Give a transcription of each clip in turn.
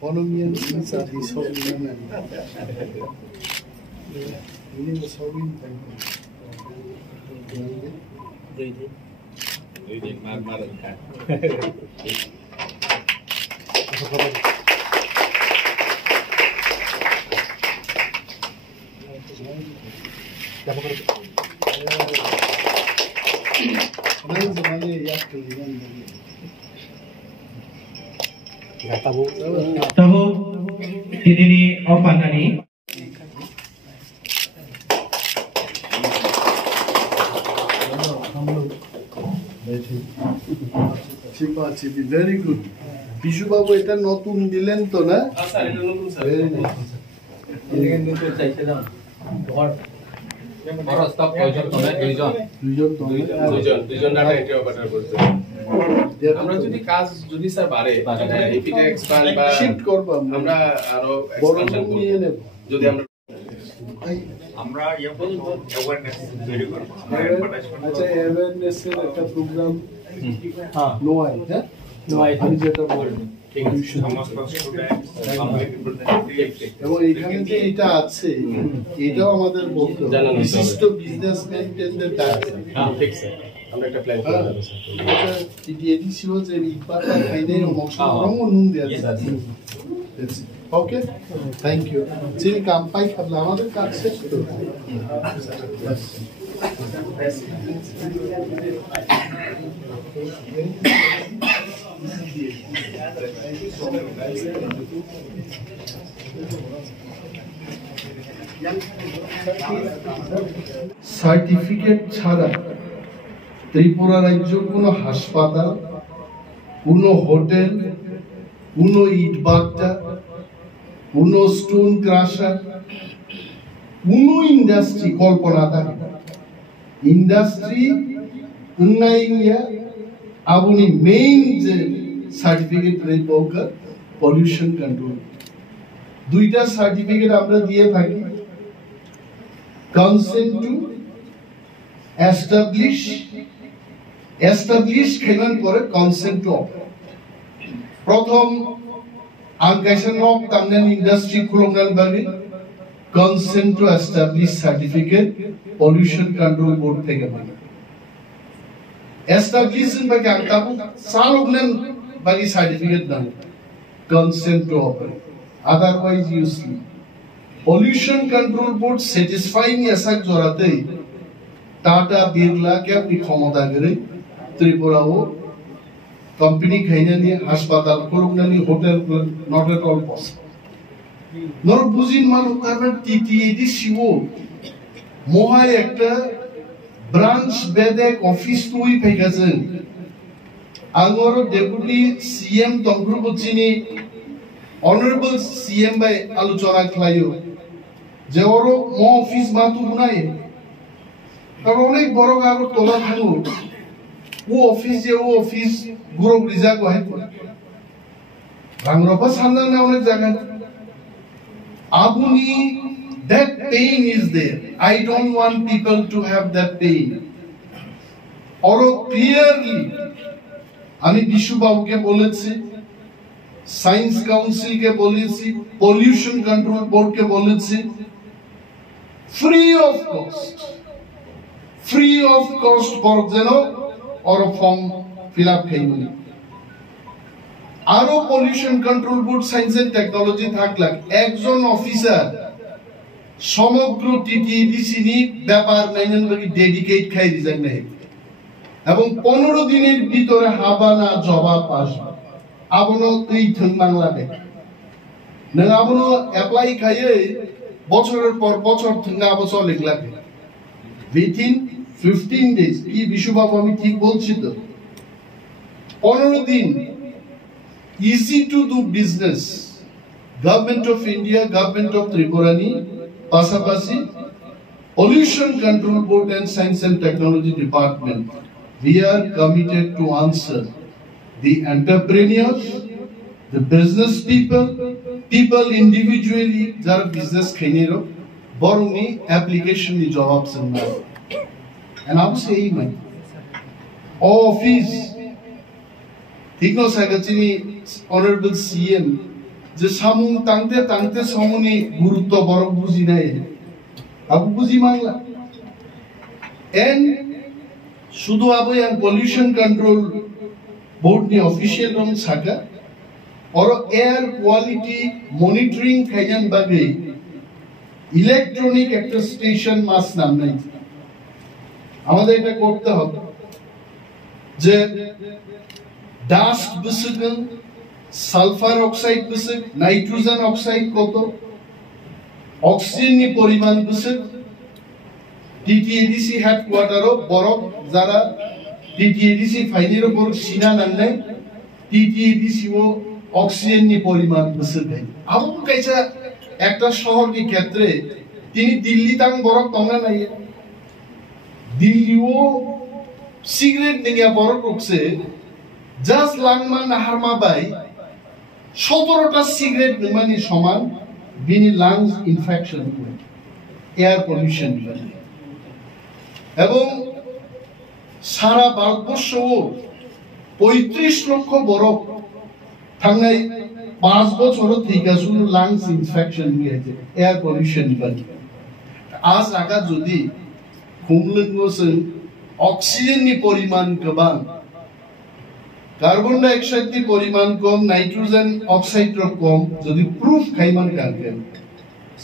Colombian is a disorder. Ini Saudi Tahu ini apa tadi? Very good. Bishu babu এটা নতুন দিলেন তো না? স্যার এটা নতুন স্যার। Very nice. এখানে নতুন চাইছে না। বড় স্টক কয়জন তোমরা দুইজন ডাটা এন্ট্রি অপারেটর করতে। আমরা যদি স্যার বাড়ে তাহলে এপিটা এক্সপ্যান্ড বা শিফট করব আমরা আরো এক্সপ্যানশন করব যদি আমরা অ্যাওয়ারনেস তৈরি করব আচ্ছা অ্যাওয়ারনেস এর একটা প্রোগ্রাম নোয়াই হ্যাঁ নোয়াই আমি যেটা বলবো ঠিক আছে সমস্ত স্টুডেন্ট এবং এখানে যে এটা আছে এটাও আমাদের বলতে হবে বিশিষ্ট বিজনেসম্যানদের ডাকে হ্যাঁ ঠিক স্যার আমরা একটা প্ল্যান করে দেব স্যার এটা এডিসিও যে ইপাটা খাইলে মশলারং নুন দেয়া আছে ওকে থ্যাংক ইউ যিনি কাম্পাই খাবলা আমাদের কাজ শেষ করব সার্টিফিকেট ছাড়া ত্রিপুরা রাজ্য কোনো হাসপাতাল কোনো হোটেল কোনো ইটভাটা কোনো স্টোন ক্রাশার কোনো ইন্ডাস্ট্রি কল্পনা থাকে ইন্ডাস্ট্রি উন্নয়ন আপনি মেইন যে সার্টিফিকেট রইব পলিউশন কন্ট্রোল দুইটা সার্টিফিকেট আমরা দিয়ে থাকি consent to establish খেলার পরে consent to operate প্রথম আঙ্কাইশন লক তামনেন ইন্ডাস্ট্রি খুলঙ্গান বাগে consent to establish certificate pollution control board থেকে পাই establishment বাগে আঙ্কাবু সালগনেন বাগে সার্টিফিকেট দাও consent to operate otherwise useless pollution control board satisfying ऐसा जोराते टाटा बिरला के अपनी क्षमता करे त्रिपुरा वो कंपनी खाइने नहीं अस्पताल खोलने नहीं hotel not at all possible नोर बुझिन मानो कारण टीटीएडी शिवो मोहा एकटा ब्रांच बेदे ऑफिस तुई फेगाजन आंगोरो डेपुटी सीएम तंग्रु बच्चिनी ऑनरेबल सीएम बाय आलोचना खालायो যে ওরো মো অফিস মাতু নাই কারণ অনেক বড় কাগজ তোলা থাকো ও অফিস গুরু রিজা কো হয় বাংলাপা সামনে না অনেক জায়গা আপনি that pain is there I don't want people to have that pain or clearly আমি বিশু বাবুকে বলেছি সায়েন্স কাউন্সিল কে বলেছি পলিউশন কন্ট্রোল বোর্ড কে বলেছি free of cost for jeno or form fill up খাইমনি আরো pollution control board science and technology থাকলে একজন officer সমগ্র টিটিডিসি নি ব্যাপার নাইনন লাগি ডেডিকেট খাই রিজাইন নাই এবং 15 দিনের ভিতরে হাবানা জবাব আসবে আবনো তুই থংমাং লাগে না আবনো অ্যাপ্লাই খাইয়ে বছরের পর বছর থেকে বছর লাগে within 15 days কি বিশ্ববাবু আমি ঠিক বলছি তো 15 দিন easy to do business government of India government of Tripura ni পাশাপাশি pollution control board and science and technology department we are committed to answer the entrepreneurs the business people individually যারা business খাইনেরো বরংনি application নি জবাব সন্না and I would say man office ঠিক না সাগচিনি honourable CM যে সামুং টাংতে টাংতে সমনি গুরুত্ব বড় বুঝি নাই আবু বুঝি মাংলা এন্ড শুধু Abu yang pollution control board ni official rong saka or air quality monitoring khayan bage electronic একটা স্টেশন মাস নাম নাই আমাদের এটা করতে হবে যে ডাস্ট বিসিগন সালফার অক্সাইড বিসিগ নাইট্রোজেন অক্সাইড কত অক্সিজেন পরিমাণ বিসিগ টিটিএডিসি হেডকোয়ার্টারও বরফ যারা টিটিএডিসি ফাইনের উপর সিনা নান্নাই টিটিএডিসি ও অক্সিজেন পরিমাণ বিসিগ আবু কাইসা একটা শহর কি ক্ষেত্রে তিনি দিল্লি তাং বরফ তংনা নাই দিল্লিও সিগারেট নিয়ে বরফ রুকছে জাস্ট লাংমা নাহারমা বাই 17টা সিগারেট মানে সমান বিনি লাংস ইনফেকশন এয়ার পলিউশন এবং সারা ভারতবর্ষ 35 লক্ষ বরফ থাঙ্গাই 5 বছর থেকে শুধু লাংস ইনফেকশন গিয়েছে এয়ার পলিউশন আজ আগা যদি খুমলুঙ্গসন অক্সিজেন পরিমাণ গোবাং কার্বন ডাই অক্সাইড পরিমাণ কম নাইট্রোজেন অক্সাইড কম যদি প্রুফ খাইমান কারকেন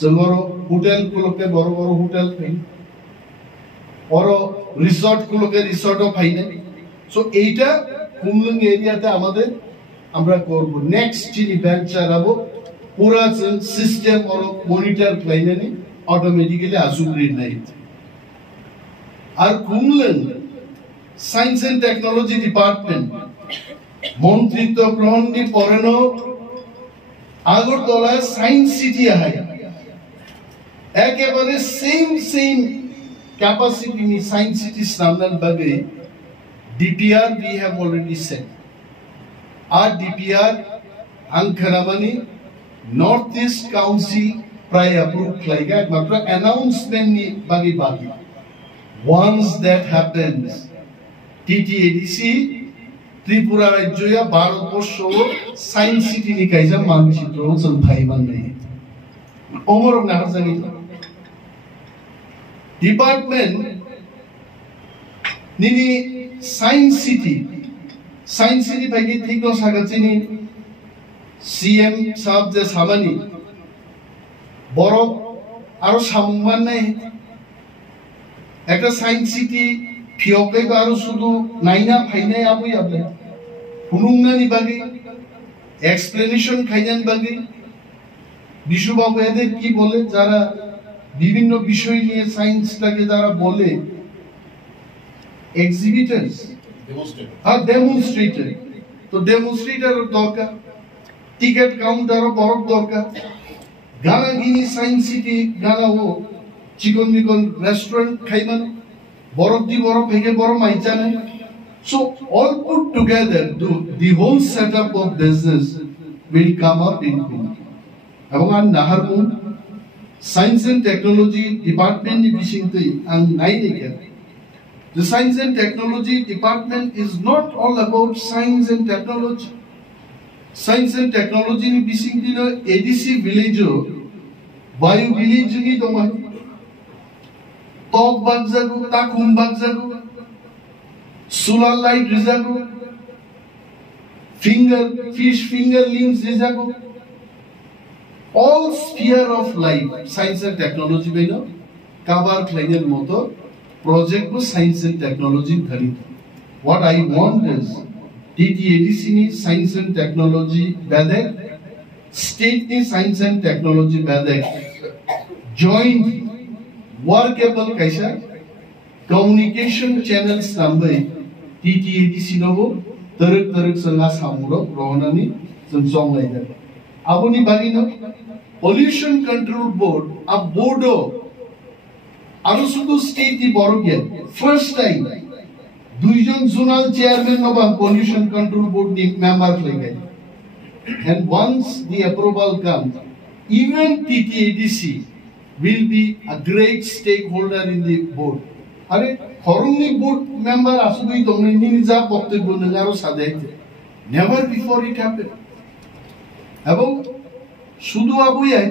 जोंगर হোটেল গুলোকে বড় বড় হোটেল খাই বড় রিসর্ট গুলোকে রিসর্টও খাই না সো এইটা কুমলুং এরিয়াতে আমাদের আমরা করব নেক্সট যিনি ভেঞ্চার আবো পুরা সিস্টেম আর মনিটর ক্লাইনানি অটোমেটিক্যালি আসুগ্রি নাই আর কুমলুং সায়েন্স এন্ড টেকনোলজি ডিপার্টমেন্ট মন্ত্রিত্ব গ্রহণ নি পরেনো আগরতলা সায়েন্স সিটি আহাই একেবারে same capacity in science city standard bage DPR we have already said our DPR Ankharamani Northeast Council prior approved like matra announcement ni bagi once that happens TTADC Tripura Rajya Bharatbosho science city ni kaisa manchitro jon bhaiman nei omor nahazani department Nini science city ভাই ঠিক না সাগাচিনি CM সাহেব যে সামানি বড় আরো সম্মান নাই একটা সায়েন্স সিটি ফিওকে আরো শুধু নাইনা ফাইনাই আবই আপনি হুনুংনানি বাগে এক্সপ্লেনেশন খাইনান বাগে বিশুবাবু এদের কি বলে যারা বিভিন্ন বিষয় নিয়ে সায়েন্সটাকে যারা বলে এক্সিবিটরস আর ডেমনস্ট্রেটর তো ডেমনস্ট্রেটর দরকার টিকেট কাউন্টারও বড় দরকার গানা গিনি সায়েন্স সিটি গানা ও চিকন মিকন রেস্টুরেন্ট খাইমান বরফ দি বরফ ভেঙে বড় মাইচানে so all put together the whole setup of business will come up in এবং আর নাহারমুন Science and Technology Department ni bisingtei ang nainikan. The Science and Technology Department is not all about science and technology. Science and Technology ni bisingtei no ADC village o, Bayu village ni domai. Tok bagzago, takum bagzago, solar light rizago, fish fingerlings rizago. All sphere of life, science and technology by now, cover kleiner motor, project was science and technology dhari. What I want is TTADC ni science and technology badek, state ni science and technology badek, joint workable kaisa communication channels nambai TTADC nobo tarik sanga samuro rohanani song laida. Abuni bagino Pollution Control Board a boardo aru শুধু state দি বড় গিয়ে first time দুইজন zonal chairman নবা pollution control board নি member হয়ে গেল and once the approval comes even TTADC will be a great stakeholder in the board are horungni board member asubui tomni ni ja বক্তব্য নাগারো সাদাইতে never before it happened এবং শুধু আবুয়াই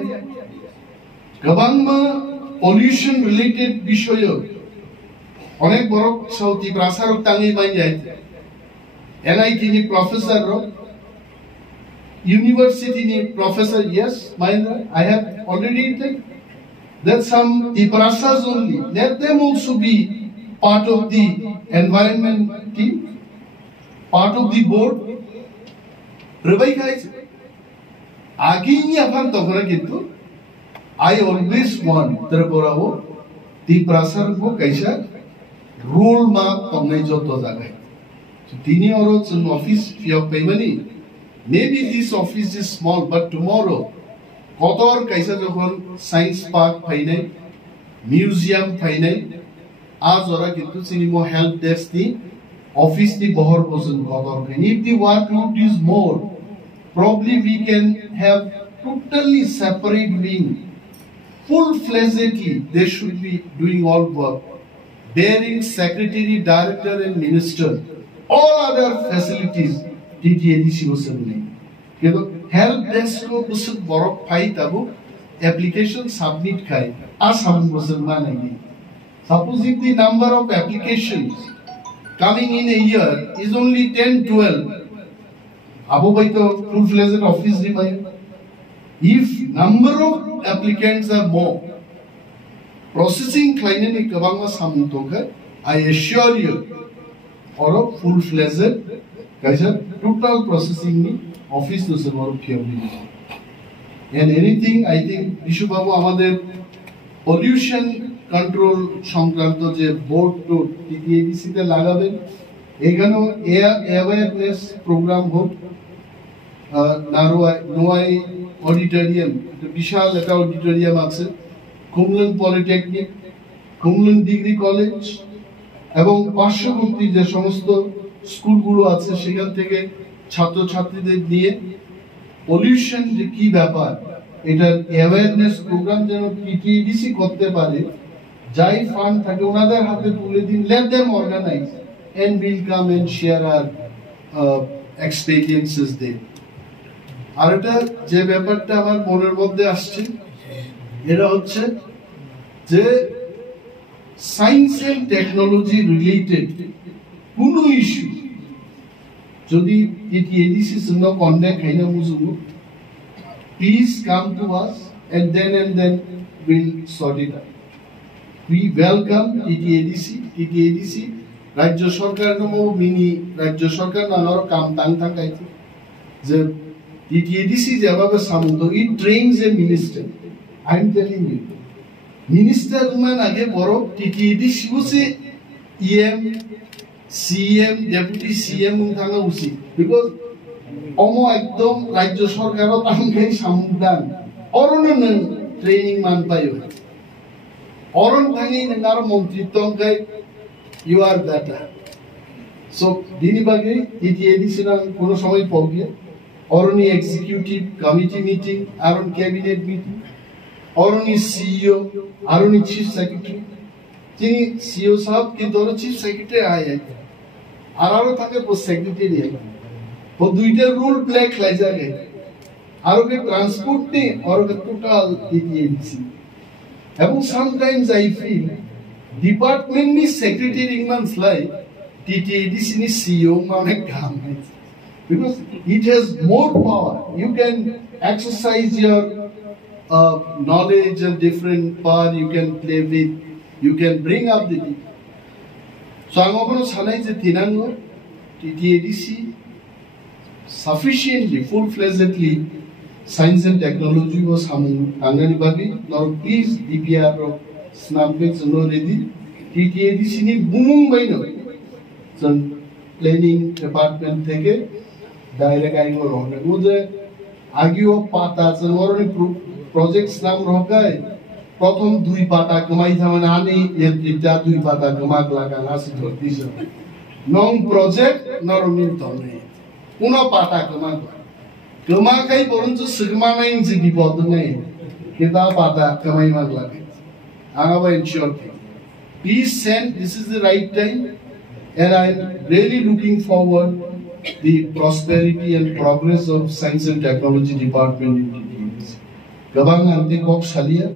গোবাংমা pollution related বিষয় অনেক বড় সৌতি প্রাসারক টাঙ্গি by যায় NIT নি professor university ni professor. Yes, Mahendra, I have already said that some Tiprasas only, let them also be part of the environment team, part of the board. Rabai guys, agini afan tokora kintu I always want Tripurao Tiprasar ko kaisa rule mark tomne joto jagai. So tini oro an office fee paymani. Maybe this office is small, but tomorrow, Kotor Kaisa Jokhon Science Park Paine, Museum Paine, Azora Kitu Cinema Help Desk, the office the Bohor Bosun Kotor. And if the workload is more, probably we can have totally separate wing. Full-fledgedly, they should be doing all work, bearing secretary, director, and minister, all other facilities. TTADC was नहीं क्योंकि help desk को उस बड़ो fight Abu application submit खाए आसाम मुसलमान नहीं suppose if the number of applications coming in a year is only 10-12 Abu भाई तो full-fledged office नहीं भाई if number of applicants are more processing client ने कबांग में सामने तो कर I assure you और full-fledged कैसा total processing ni office to server purely and anything I think issue babu amader pollution control সংক্রান্ত যে board to TTADC তে লাগাবেন এখানেও awareness program হোক নোয়াই অডিটোরিয়াম বিশাল একটা অডিটোরিয়াম আছে কুমলন পলিটেকনিক কুমলন ডিগ্রি কলেজ এবং পার্শ্ববর্তী যে সমস্ত স্কুলগুলো আছে সেখান থেকে ছাত্রছাত্রীদের নিয়ে পলিউশন যে কি ব্যাপার এটা অ্যাওয়ারনেস প্রোগ্রাম যেন টিটিডিসি করতে পারে যাই ফান্ড থাকে ওনাদের হাতে তুলে দিন let them organise and will come and share our experiences দে আর এটা যে ব্যাপারটা আমার মনের মধ্যে আসছে এটা হচ্ছে যে সায়েন্স এন্ড টেকনোলজি রিলেটেড কোনো ইস্যু যদি TTADC সঙ্গে কন্ট্যাক্ট হয় না মুজুগু please come to us and then we'll sort it out. We welcome TTADC রাজ্য সরকার নমো মিনি রাজ্য সরকার নানার কাম তাং থাকাইছে যে TTADC যেভাবে সামন্ত it trains a minister. I'm telling you minister মান আগে বড় TTADC বসে EM CM deputy CM থাকা উচিত because অমো একদম রাজ্য সরকারও তাঙ্গাই সামদান অরণ্য ট্রেনিং মান পাইও অরণ্য থাঙ্গি নার মন্ত্রিত্ব গাই you are better so দিনি বাগে TTADC না কোন সময় পাওগে অরণ্য এক্সিকিউটিভ কমিটি মিটিং অরণ্য ক্যাবিনেট মিটিং অরণ্য CEO অরণ্য চিফ সেক্রেটারি তিনি CEO সাহেব কি দর চিফ সেক্রেটারি আয় আরো থাকে পো সেক্রেটারি ও দুইটা রুল ব্ল্যাক লাইজা গে আরো কে ট্রান্সপোর্ট নে আর কে টোটাল TTADC এবং সামটাইমস আই ফিল ডিপার্টমেন্ট নি সেক্রেটারি ইংমানস লাই TTADC নি CEO মানে কাম because it has more power you can exercise your knowledge and different power you can play with you can bring up the so I'm going to say that Tinango TTADC sufficiently full-fledgedly science and technology was Angani Bagi now please DPR of Snappets no ready TTADC ni boom by no so planning department থেকে direct আইন রহনে মুঝে আগিও পাতা চনরনি projects নাম রহকায় প্রথম দুই পাতা কমাই থামানে আনি এটা দুই পাতা কমাক লাগা নাসি ধরতিস নং প্রজেক্ট নরমিন তনে কোন পাতা কমাক কমাকাই বরঞ্চ সিগমানাই যে বিপদ নাই কেদা পাতা কমাই মাগ লাগে আগাবা ensure please send this is the right time and I'm really looking forward the prosperity and progress of science and technology department in TTADC Gabang anti kok salia